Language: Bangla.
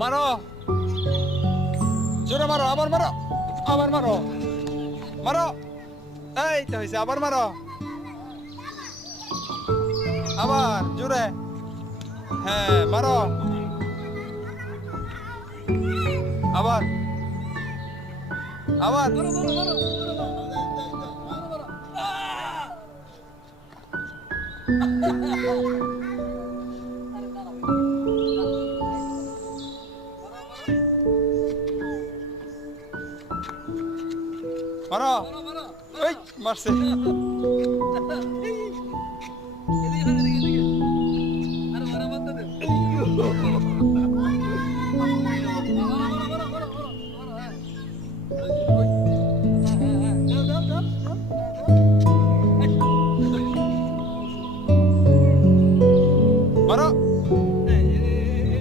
মারো, জোরে মারো, আবার মারো, আবার মারো, মারো। এই তো হয়েছে, আবার মারো, আবার জোরে। হ্যাঁ, মারো, আবার, আবার। মারো, এই মারছে।